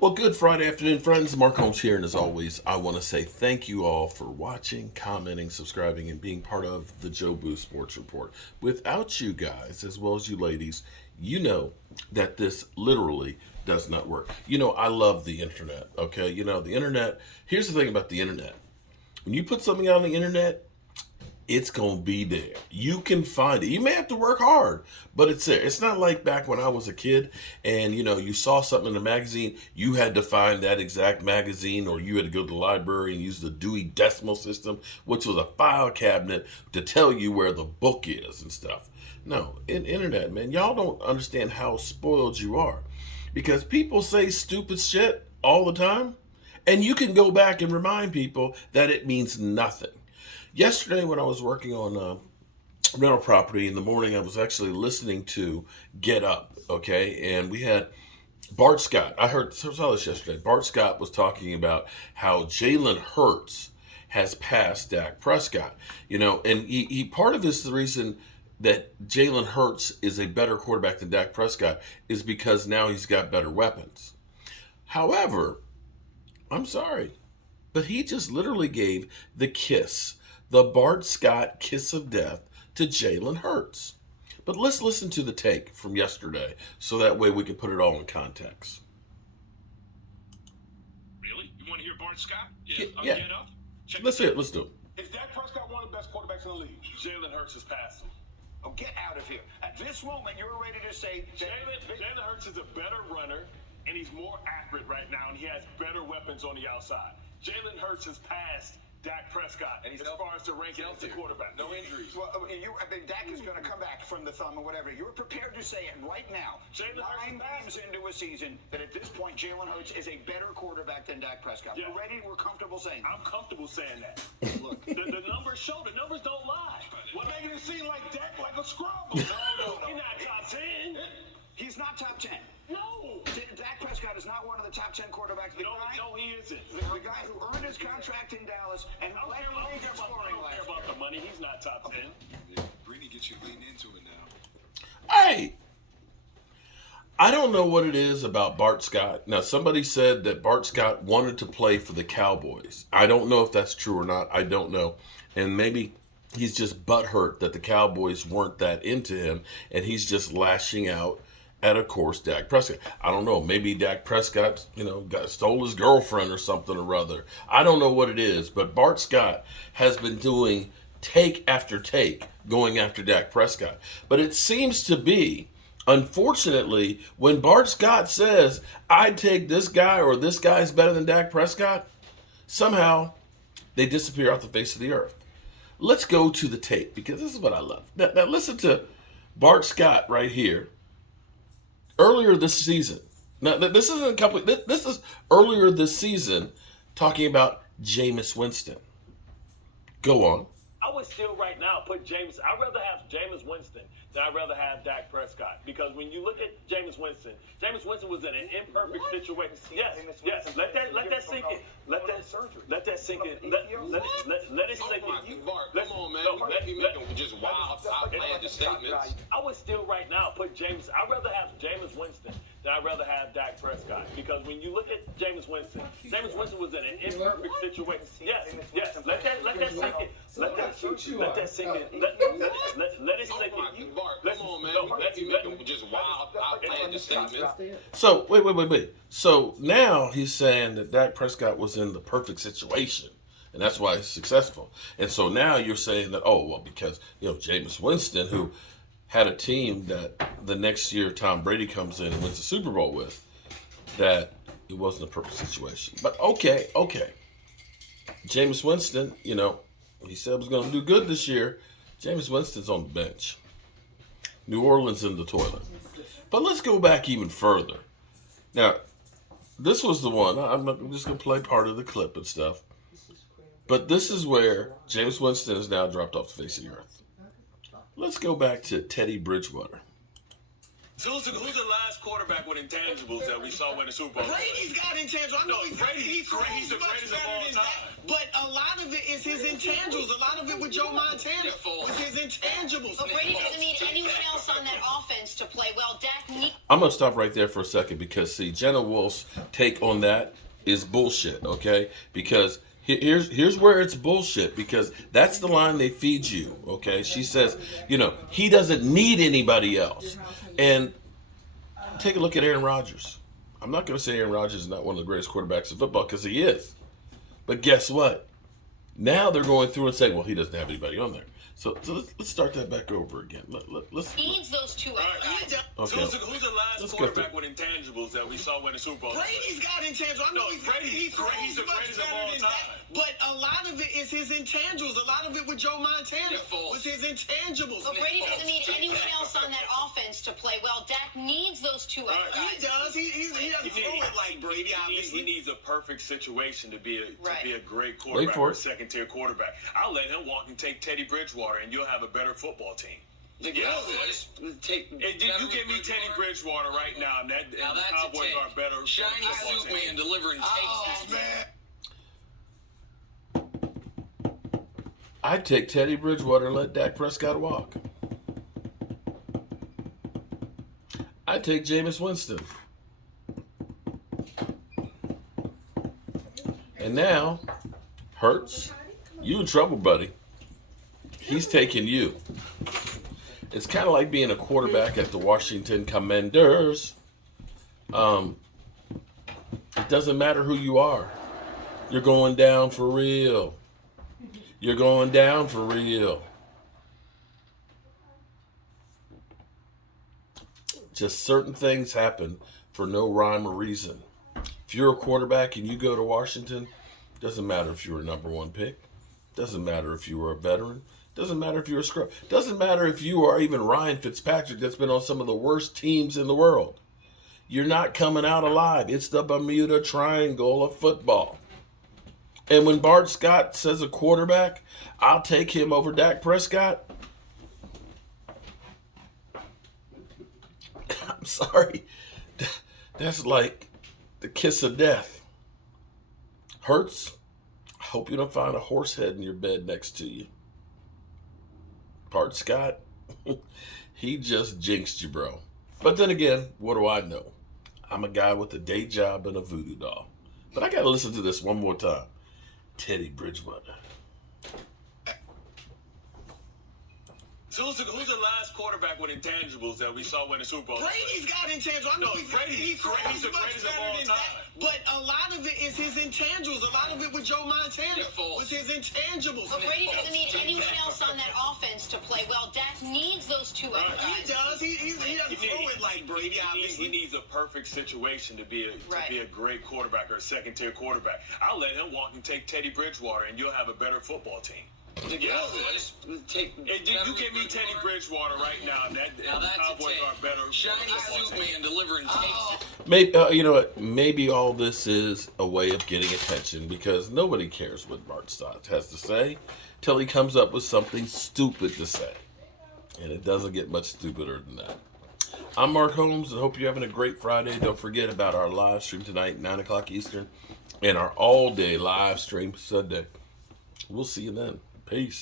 Well, good Friday afternoon, friends. Mark Holmes here, and as always, I want to say thank you all for watching, commenting, subscribing, and being part of the Joe Boo Sports Report. Without you guys, as well as you ladies, you know that this literally does not work. I love the internet, okay? The internet, here's the thing about the internet. When you put something on the internet, it's going to be there. You can find it. You may have to work hard, but it's there. It's not like back when I was a kid and, you saw something in a magazine, you had to find that exact magazine, or you had to go to the library and use the Dewey Decimal System, which was a file cabinet to tell you where the book is and stuff. No, internet, man, y'all don't understand how spoiled you are, because people say stupid shit all the time, and you can go back and remind people that it means nothing. Yesterday, when I was working on rental property in the morning, I was actually listening to Get Up, okay? And we had Bart Scott. Saw this yesterday. Bart Scott was talking about how Jalen Hurts has passed Dak Prescott, and he part of the reason that Jalen Hurts is a better quarterback than Dak Prescott is because now he's got better weapons. However, I'm sorry, but he just literally gave the Bart Scott kiss of death to Jalen Hurts. But let's listen to the take from yesterday so that way we can put it all in context. Really? You want to hear Bart Scott? Yeah. Get up? Let's hear it. Let's do it. Is Dak Prescott one of the best quarterbacks in the league? Jalen Hurts has passed him. Oh, get out of here. At this moment, you're ready to say Jalen Hurts is a better runner, and he's more accurate right now, and he has better weapons on the outside. Jalen Hurts has passed Dak Prescott, and he's as far as the ranking as the quarterback. No injuries. Well, Dak is going to come back from the thumb or whatever. You're prepared to say it right now, 9 games into a season, that at this point, Jalen Hurts is a better quarterback than Dak Prescott. Yeah. We're comfortable saying that. I'm comfortable saying that. Look, the numbers show. The numbers don't lie. What making it seem like Dak like a scrubber? No. He's not top 10. he's not top 10. No. Dak Prescott is not one of the top 10 quarterbacks. No, he isn't. The guy who earned his contract in Dallas and I don't led care the league in scoring about, last about year. the money. He's not top 10. Yeah, Greeny gets you leaning into it now. Hey, I don't know what it is about Bart Scott. Now, somebody said that Bart Scott wanted to play for the Cowboys. I don't know if that's true or not. I don't know. And maybe he's just butthurt that the Cowboys weren't that into him, and he's just lashing out at, of course, Dak Prescott. I don't know. Maybe Dak Prescott, stole his girlfriend or something or other. I don't know what it is, but Bart Scott has been doing take after take going after Dak Prescott. But it seems to be, unfortunately, when Bart Scott says, I'd take this guy or this guy's better than Dak Prescott, somehow they disappear off the face of the earth. Let's go to the tape, because this is what I love. Now listen to Bart Scott right here. Earlier this season. Now, this isn't this is earlier this season talking about Jameis Winston. Go on. I would still right now put I'd rather have Jameis Winston than I'd rather have Dak Prescott. Because when you look at Jameis Winston was in an imperfect situation. Yes. Let that sink in. Let that sink in. Let it sink in. Bart, come on, man. You make him just wild, outlandish statements. I would still right now put I'd rather have Jameis Winston than I'd rather have Dak Prescott. Because when you look at Jameis Winston was in an imperfect situation. Yes. Let that sink in. Let that sink in. Let it sink in. Bart, come on, man. You make him just wild, outlandish statements. So, wait. So now he's saying that Dak Prescott was in the perfect situation, and that's why he's successful. And so now you're saying that, because, Jameis Winston, who had a team that the next year Tom Brady comes in and wins the Super Bowl with, that it wasn't a perfect situation. But okay. Jameis Winston, he said was going to do good this year. Jameis Winston's on the bench. New Orleans in the toilet. But let's go back even further. Now, this was the one. I'm just going to play part of the clip and stuff. But this is where Jameis Winston is now dropped off the face of the earth. Let's go back to Teddy Bridgewater. So who's the last quarterback with intangibles that we saw win the Super Bowl? Brady's got intangibles. I know he's Brady's the greatest of all time. But a lot of it is his intangibles. A lot of it with Joe Montana was his intangibles. But Brady doesn't need anyone else on that offense to play well. Dak needs. I'm going to stop right there for a second because, see, Jenna Wolf's take on that is bullshit, okay? Because here's where it's bullshit, because that's the line they feed you, okay? She says, he doesn't need anybody else. And take a look at Aaron Rodgers. I'm not going to say Aaron Rodgers is not one of the greatest quarterbacks in football, because he is. But guess what? Now they're going through and saying, well, he doesn't have anybody on there. So let's start that back over again. Let's needs those two other guys. Okay. So who's the last quarterback with intangibles that we saw win the Super Bowl? Brady's got intangibles. I know he's the greatest of all time. But a lot of it is his intangibles. A lot of it with Joe Montana was his intangibles. But Brady doesn't need anyone else on that offense to play well. Dak needs those two other guys. He does. He doesn't throw it like Brady, obviously. He needs a perfect situation to be a great quarterback for or a it. second-tier quarterback. I'll let him walk and take Teddy Bridgewater, and you'll have a better football team. You give me Teddy Bridgewater right now, and the Cowboys are a better shiny football suit team. man delivering takes. I'd take Teddy Bridgewater and let Dak Prescott walk. I'd take Jameis Winston. And now, Hurts, you in trouble, buddy. He's taking you. It's kind of like being a quarterback at the Washington Commanders. It doesn't matter who you are. You're going down for real. You're going down for real. Just certain things happen for no rhyme or reason. If you're a quarterback and you go to Washington, doesn't matter if you were a number one pick. Doesn't matter if you were a veteran. Doesn't matter if you're a scrub. Doesn't matter if you are even Ryan Fitzpatrick that's been on some of the worst teams in the world. You're not coming out alive. It's the Bermuda Triangle of football. And when Bart Scott says a quarterback, I'll take him over Dak Prescott. I'm sorry. That's like the kiss of death. Hurts, I hope you don't find a horse head in your bed next to you. Bart Scott, he just jinxed you, bro. But then again, what do I know? I'm a guy with a day job and a voodoo doll. But I got to listen to this one more time. Teddy Bridgewater. So who's the last quarterback with intangibles that we saw win the Super Bowl? Brady's got intangibles. I know he's the greatest of all time. But a lot of it is his intangibles. A lot of it with Joe Montana was his intangibles. But Brady doesn't need anyone else on that offense to play well. Dak needs those two other guys. He does. He doesn't throw it like Brady, obviously. He needs a perfect situation to be a great quarterback or a second-tier quarterback. I'll let him walk and take Teddy Bridgewater, and you'll have a better football team. You give me Teddy Bridgewater right now, and the Cowboys are a better shiny suit man delivering takes. Maybe you know what? Maybe all this is a way of getting attention, because nobody cares what Bart Scott has to say till he comes up with something stupid to say, and it doesn't get much stupider than that. I'm Mark Holmes, and hope you're having a great Friday. Don't forget about our live stream tonight, 9 o'clock Eastern, and our all-day live stream Sunday. We'll see you then. Peace.